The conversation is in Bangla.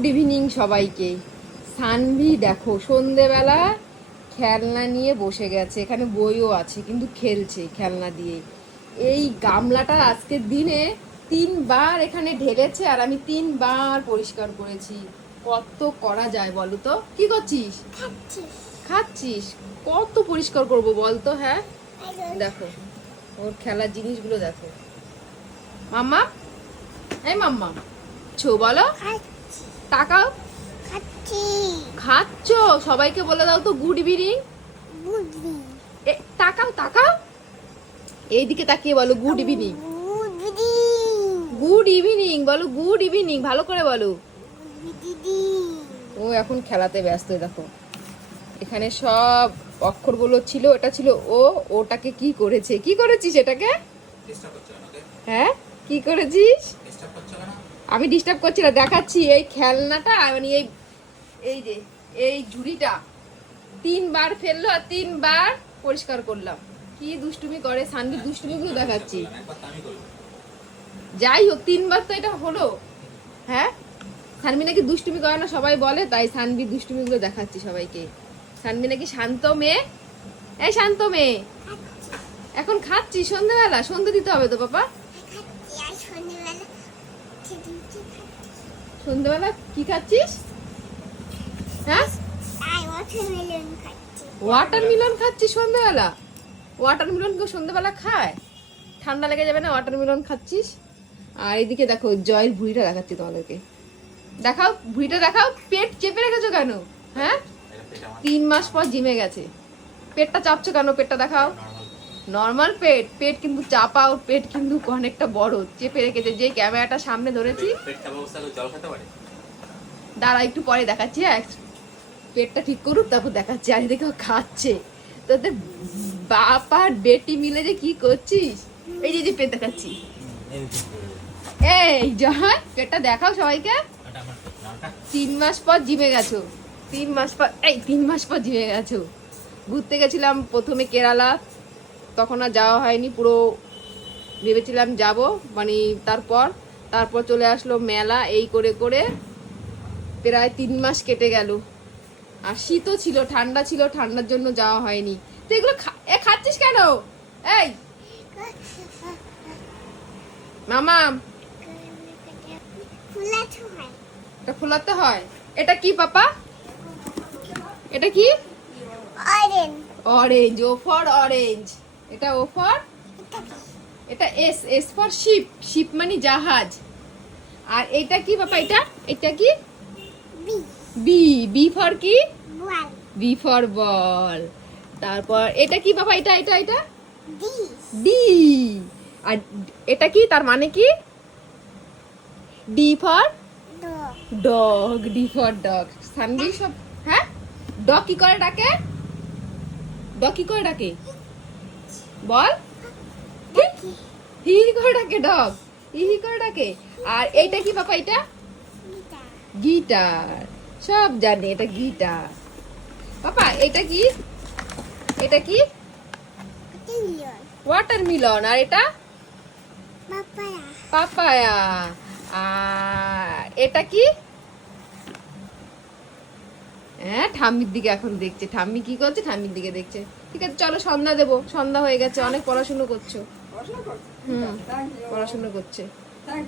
গুড ইভিনিং সবাইকে। সানভি দেখো সন্ধেবেলা খেলনা নিয়ে বসে গেছে, এখানে বইও আছে কিন্তু খেলছে খেলনা দিয়ে। এই গামলাটা আজকের দিনে 3 বার এখানে ঢেলেছে আর আমি 3 বার পরিষ্কার করেছি। কত করা যায় বলো তো? কি করছিস? খাচ্ছিস? কত পরিষ্কার করব বলতো? হ্যাঁ দেখো ওর খেলার জিনিসগুলো দেখো। মাম্মা, এই মাম্মা ছো বলো, তাকাও। খাচ্ছ? সবাইকে বলে দাও তো গুড ইভিনিং। তাকাও তাকাও, এইদিকে তাকিয়ে বলো গুড ইভিনিং। গুড ইভিনিং বলো, গুড ইভিনিং ভালো করে বলো। ও এখন খেলাতে ব্যস্ত। দেখো এখানে সব অক্ষরগুলো ছিল, এটা ছিল ও, ওটাকে কি করেছে? কি করেছিস এটাকে? হ্যাঁ কি করেছিস? আমি ডিস্টার্ব করছি না, দেখাচ্ছি। এই খেলনাটা মানে এই যে এই ঝুড়িটা 3 বার ফেললো আর 3 বার পরিষ্কার করলাম। কি দুষ্টুমি করে সানভি, দুষ্টুমিগুলো দেখাচ্ছি। যাই হোক 3 বার তো এটা হলো। হ্যাঁ সানভি নাকি দুষ্টুমি করে না সবাই বলে, তাই সানভি দুষ্টুমিগুলো দেখাচ্ছি সবাইকে। সানভি নাকি শান্ত মেয়ে। এই শান্ত মেয়ে, এখন খাচ্ছি সন্ধ্যাবেলা, সন্ধ্যে দিতে হবে তো বাবা। সন্ধ্যাবেলা কি খাচ্ছিস? হ্যাঁ ওয়াটারমেলন খাচ্ছিস সন্ধ্যাবেলা? ওয়াটারমেলন কেউ সন্ধ্যাবেলা খায়? ঠান্ডা লেগে যাবে না ওয়াটারমেলন খাচ্ছিস? আর এদিকে দেখো জয়ের ভুঁড়িটা দেখাচ্ছি তোমাদেরকে। দেখাও ভুঁড়িটা দেখাও। পেট চেপে রেখেছো কেন? হ্যাঁ 3 মাস পর জিমে গেছে, পেটটা চাপছো কেন? পেটটা দেখাও। নর্মাল পেট, পেট কিন্তু চাপা, ওর পেট কিন্তু অনেকটা বড়, চেপে রেখেছে। যে ক্যামেরাটা সামনে ধরেছি, দাঁড়া একটু পরে দেখাচ্ছি। হ্যাঁ পেটটা ঠিক করুক তারপর দেখাচ্ছি। আর দেখো খাচ্ছে। তোদের বাপ আর বেটি মিলে যে কি করছিস? এই যে পেট দেখাচ্ছি, এই জয় পেটটা দেখাও সবাইকে। 3 মাস পর জিমে গেছো, 3 মাস পর, এই 3 মাস পর জিমে গেছো। ঘুরতে গেছিলাম প্রথমে কেরালা, তখন আর যাওয়া হয়নি, পুরো ভেবেছিলাম যাব মানে তারপর চলে আসলো মেলা। এই করে করে প্রায় 3 মাস কেটে গেল। আর শীতও ছিল, ঠান্ডা ছিল, ঠান্ডার জন্য যাওয়া হয়নি। তো এগুলো খাচ্ছিস কেন? এই মামা, এটা ফোলাতে হয়। এটা কি পাপা? এটা কি? অরেঞ্জ। O for orange. এটা ও ফর, এটা S, S for sheep. Sheep মানে জাহাজ। আর এটা কি পাপা? এটা কি? বি। বি ফর কি? B for ball. তারপর এটা কি বাবা? এটা ডি। আর এটা কি, তার মানে কি? D for dog. D for dog. Sanvi সব হ্যাঁ। ডগ কি করে ডাকে? ডগ কি করে ডাকে বল? হি করে ডাকে ডগ, হি করে ডাকে। আর এইটা কি বাবা? এটা গিটার। সব জানে এটা গিটার। পাপা এটা কি? এটা কি? ওয়াটারমেলন। আর এটা পাপায়া। আর এটা কি? হ্যাঁ ঠাম্মির দিকে এখন দেখছে। ঠাম্মি কি করছে? ঠাম্মির দিকে দেখছে। ঠিক আছে চলো সন্ধ্যা দেবো, সন্ধ্যা হয়ে গেছে, অনেক পড়াশুনো করছো। পড়াশুনো করছে।